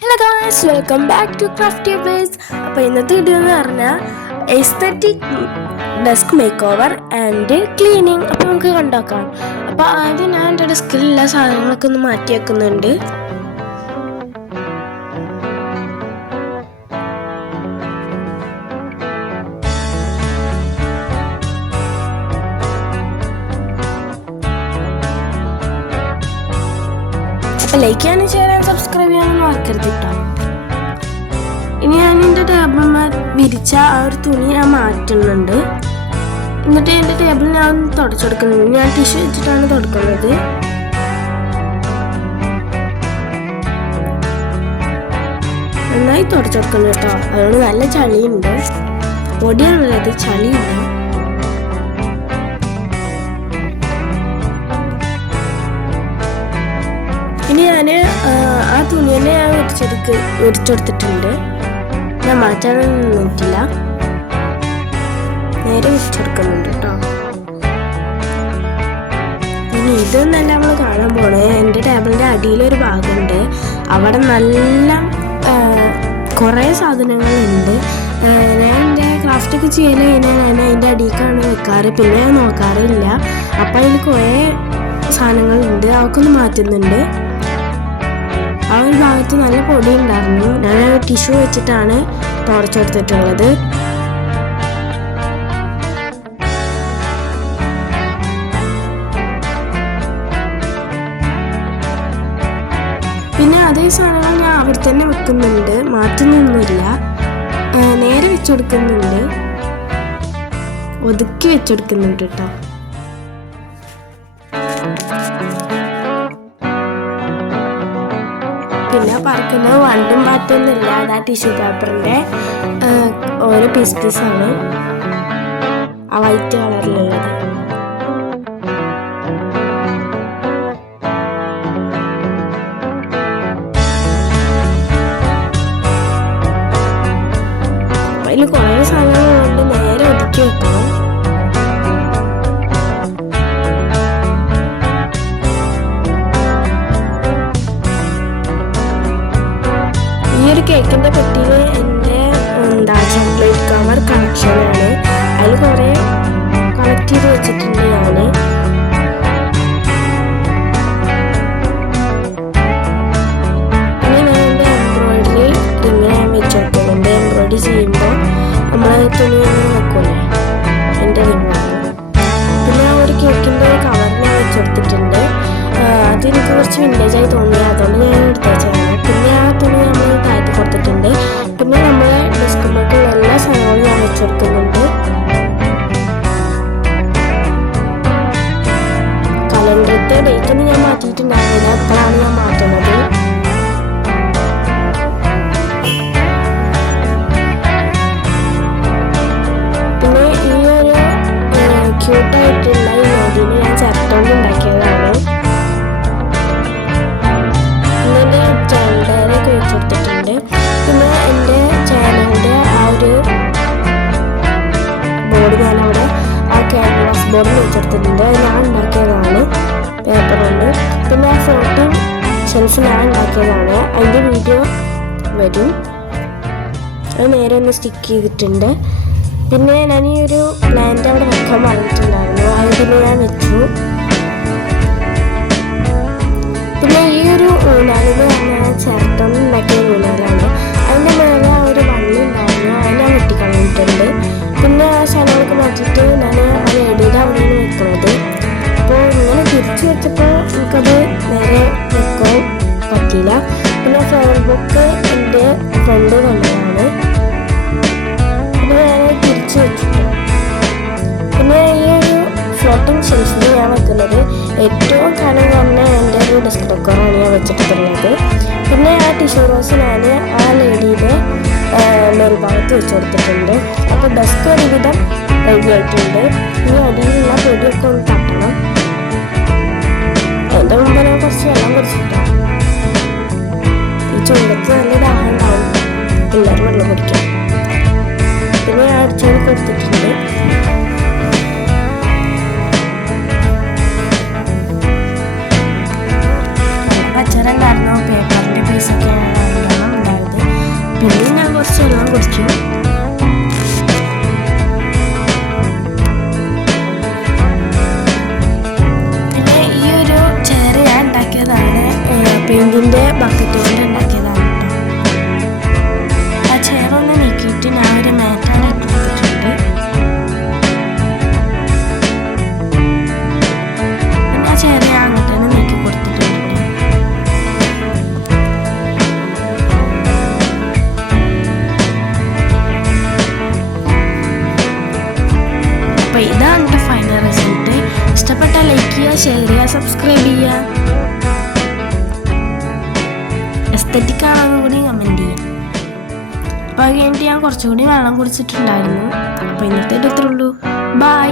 Hello guys, welcome back to crafty base. അപ്പോൾ ഇന്നത്തെ video എന്ന് പറഞ്ഞാൽ aesthetic desk makeover and cleaning. അപ്പോൾ നമുക്ക് കണ്ടോക്കാം. അപ്പോൾ ആദ്യം ഞാൻ എൻ്റെ ഡെസ്കിലുള്ള സാധനങ്ങളൊക്കെ ഒന്ന് മാറ്റി വെക്കുന്നുണ്ട്. ലൈക്ക് ചെയ്യാനും ഷെയർ ചെയ്യാനും സബ്സ്ക്രൈബ് ചെയ്യാനൊന്നും മറക്കരുത് കേട്ടോ. ഇനി ഞാൻ എൻ്റെ ടേബിൾ വിരിച്ച ആ ഒരു തുണി ഞാൻ മാറ്റുന്നുണ്ട്. എന്നിട്ട് എൻ്റെ ടേബിൾ ഞാൻ തുടച്ചെടുക്കുന്നുണ്ട്. ഞാൻ ടിഷ്യൂ വെച്ചിട്ടാണ് തുടക്കുന്നത്. നന്നായി തുടച്ചെടുക്കുന്നു കേട്ടോ. അതുകൊണ്ട് നല്ല ചളിയുണ്ട്. പൊടിയാണുള്ളത്, ചളിയില്ല. ഇനി ഞാൻ ആ തുണി തന്നെ ഞാൻ വിരിച്ചെടുത്തിട്ടുണ്ട്. ഞാൻ മാറ്റാനൊന്നും നിന്നിട്ടില്ല, നേരെ വിരിച്ചെടുക്കുന്നുണ്ട് കേട്ടോ. ഇനി ഇതൊന്നല്ല നമ്മൾ കാണാൻ പോണേ. എൻ്റെ ടേബിളിൻ്റെ അടിയിലൊരു ഭാഗമുണ്ട്. അവിടെ നല്ല കുറേ സാധനങ്ങളുണ്ട്. ഞാൻ എൻ്റെ ക്രാഫ്റ്റൊക്കെ ചെയ്യൽ കഴിഞ്ഞാൽ ഞാൻ അതിൻ്റെ അടിയിലേക്കാണ് വെക്കാറ്. പിന്നെ ഞാൻ നോക്കാറില്ല. അപ്പം അതിൽ കുറേ സാധനങ്ങളുണ്ട്, അതൊക്കെ മാറ്റുന്നുണ്ട്. ആ ഒരു ഭാഗത്ത് നല്ല പൊടി ഉണ്ടായിരുന്നു. ഞാൻ ടിഷ്യൂ വെച്ചിട്ടാണ് തുടച്ചെടുത്തിട്ടുള്ളത്. പിന്നെ അതേ സാധനങ്ങൾ ഞാൻ അവിടെ തന്നെ വെക്കുന്നുണ്ട്, മാറ്റുന്നൊന്നുമില്ല. നേരെ വെച്ചെടുക്കുന്നുണ്ട്, ഒതുക്കി വെച്ചെടുക്കുന്നുണ്ട് കേട്ടോ. പിന്നെ പറക്കുന്നത് വണ്ടും പാറ്റൊന്നുമില്ല. അതാ ടിഷ്യൂ പേപ്പറിൻ്റെ ഓരോ പീസാണ് ആ വൈറ്റ് കളറിലുള്ളത്. അപ്പം അതിൽ കുറേ സാധനങ്ങളുണ്ട്, നേരെ ഒതുക്കി വെക്കണം. ഈ ഒരു കേക്കിൻ്റെ പെട്ടിയിൽ എൻ്റെ ചോക്ലേറ്റ് കവർ കളക്ഷനാണ്. അതിൽ കുറേ കളക്ട് ചെയ്ത് വെച്ചിട്ടുണ്ട് ഞാൻ. പിന്നെ ഞാൻ എൻ്റെ എംബ്രോയിഡറി റിങ് ഞാൻ വെച്ചെടുക്കുന്നുണ്ട്. എംബ്രോയിഡറി ചെയ്യുമ്പോൾ നമ്മൾ തുണി വെക്കൂലേ, എൻ്റെ റിങ്ങാണ്. പിന്നെ ആ ഒരു കേക്കിൻ്റെ കവർ ഞാൻ വെച്ചെടുത്തിട്ടുണ്ട്. അതെനിക്ക് കുറച്ച് വിൻറ്റേജായി തോന്നി, അതുകൊണ്ട് ഞാൻ എടുത്തേച്ചാണ്. പിന്നെ ആ തുണി നമ്മൾ താഴ്ത്തി കൊടുത്തിട്ടുണ്ട്. പിന്നെ നമ്മളെ ഡെസ്കുമേക്കുള്ള എല്ലാ സാധനങ്ങളും ഞാൻ വെച്ചെടുക്കുന്നുണ്ട്. കലണ്ടറത്തെ ഡേറ്റ് ഒന്നും ഞാൻ മാറ്റിയിട്ടുണ്ടായിരുന്നില്ല, അപ്പോഴാണ് ഞാൻ മാറ്റുന്നത്. പിന്നെ ഈ ഒരു ക്യൂട്ടായിട്ടുള്ള ഈ നോട്ടിന് ഞാൻ ചിരട്ടോണ്ട് ഉണ്ടാക്കിയതാണ്. വെച്ചെടുത്തിട്ടുണ്ട്. പിന്നെ എൻ്റെ ചാനലിൻ്റെ ആ ഒരു ബോർഡ് ഞാനവിടെ ആ ക്യാൻവാസ് ബോർഡിൽ വെച്ചെടുത്തിട്ടുണ്ട്. ഞാൻ ഉണ്ടാക്കിയതാണ് പേപ്പർ കൊണ്ട്. പിന്നെ ആ ഫ്ലോട്ടിംഗ് ഷെൽഫ് ഞാൻ ഉണ്ടാക്കിയതാണ്. അതിൻ്റെ വീഡിയോ വരും. അത് നേരെ ഒന്ന് സ്റ്റിക്ക് ചെയ്തിട്ടുണ്ട്. പിന്നെ ഞാൻ ഈ ഒരു പ്ലാന്റ് അവിടെ വെക്കാൻ പറഞ്ഞിട്ടുണ്ടായിരുന്നു, അത് പിന്നെ ഞാൻ വെച്ചു. പിന്നെ ഈ ഒരു ഊനാലെന്ന് പറഞ്ഞാൽ ചിരട്ടൊന്നും ഉണ്ടാക്കിയ ഊനാലാണ്. അതിൻ്റെ മേലെ ആ ഒരു വള്ളി ഉണ്ടായിരുന്നു, അത് ഞാൻ വെട്ടിക്കളഞ്ഞിട്ടുണ്ട്. പിന്നെ ആ സാധനങ്ങളൊക്കെ മാറ്റിയിട്ട് ഞാൻ ആ ലേഡിയുടെ അവിടെയാണ് വെക്കുന്നത്. അപ്പോൾ ഇങ്ങനെ തിരിച്ചു വെച്ചപ്പോൾ എനിക്കത് നേരെ വെക്കാൻ പറ്റിയില്ല. പിന്നെ ഫ്ലവർ ബുക്ക് എൻ്റെ ഫ്രണ്ട് കൊണ്ടതാണ്. പിന്നെ ഞാൻ തിരിച്ചു വെച്ചിട്ട് പിന്നെ ഈ ഒരു ഫ്ലോട്ടിംഗ് ഷെൽഫിൽ ഞാൻ വെക്കുന്നത് ഏറ്റവും കാലം തന്നെ എൻ്റെ ഒരു ഡെസ്ക് ഡെക്കോറാണ് ഞാൻ വെച്ചിട്ടുള്ളത്. പിന്നെ ആ ടിഷ്യൂ റോസ് ഞാൻ ആ ലേഡിയുടെ മേൽഭാഗത്ത് വെച്ച് കൊടുത്തിട്ടുണ്ട്. അപ്പോൾ ഡെസ്ക് ഒരുവിധം റെഡി ആയിട്ടുണ്ട്. ഈ അടിയിലുള്ള പൊടിയൊക്കെ ഒന്ന് തട്ടണം. അതിൻ്റെ മുമ്പ് ഞാൻ കുറച്ച് വെള്ളം കുടിച്ചിട്ടാണ്. ഈ ചൂടത്ത് നല്ല ദാഹം ഉണ്ടാവും, എല്ലാവരും വെള്ളം കുടിക്കാം. പിന്നെ ഞാൻ അടിച്ചത് കൊടുത്തിട്ടുണ്ട്. പച്ചര ഉണ്ടായിരുന്നു, പേപ്പറിൻ്റെ പീസൊക്കെ കുടിച്ചു. പിന്നെ ഈ ഒരു ചെയർ ഞാൻ ഉണ്ടാക്കിയതാണ്, പെയിന്റിന്റെ ബക്കറ്റ് കൊണ്ട് ഉണ്ടാക്കിയതാണ് കേട്ടോ. ആ ചെയർ ഒന്ന് നീക്കിയിട്ട് ഞാൻ ഒരു മാറ്റാണ് ഇട്ട് കൊടുത്തിട്ടുണ്ട്. പിന്നെ ആ ചെയർ ഞാൻ അങ്ങോട്ട് തന്നെ നീക്കി കൊടുത്തിട്ടുണ്ട്. അപ്പോൾ ഇതാണ് ഫൈനൽ റിസൾട്ട്. ഇഷ്ടപ്പെട്ടാൽ ലൈക്ക് ചെയ്യുക, ഷെയർ ചെയ്യുക, സബ്സ്ക്രൈബ് ചെയ്യുക. എസ്തെറ്റിക് ആണെന്ന് കൂടി കമൻറ്റ് ചെയ്യുക. അപ്പോൾ അത് കഴിഞ്ഞിട്ട് ഞാൻ കുറച്ചുകൂടി വെള്ളം കുടിച്ചിട്ടുണ്ടായിരുന്നു. അപ്പോൾ ഇന്നത്തെ ഇത്രയുള്ളൂ. ബൈ.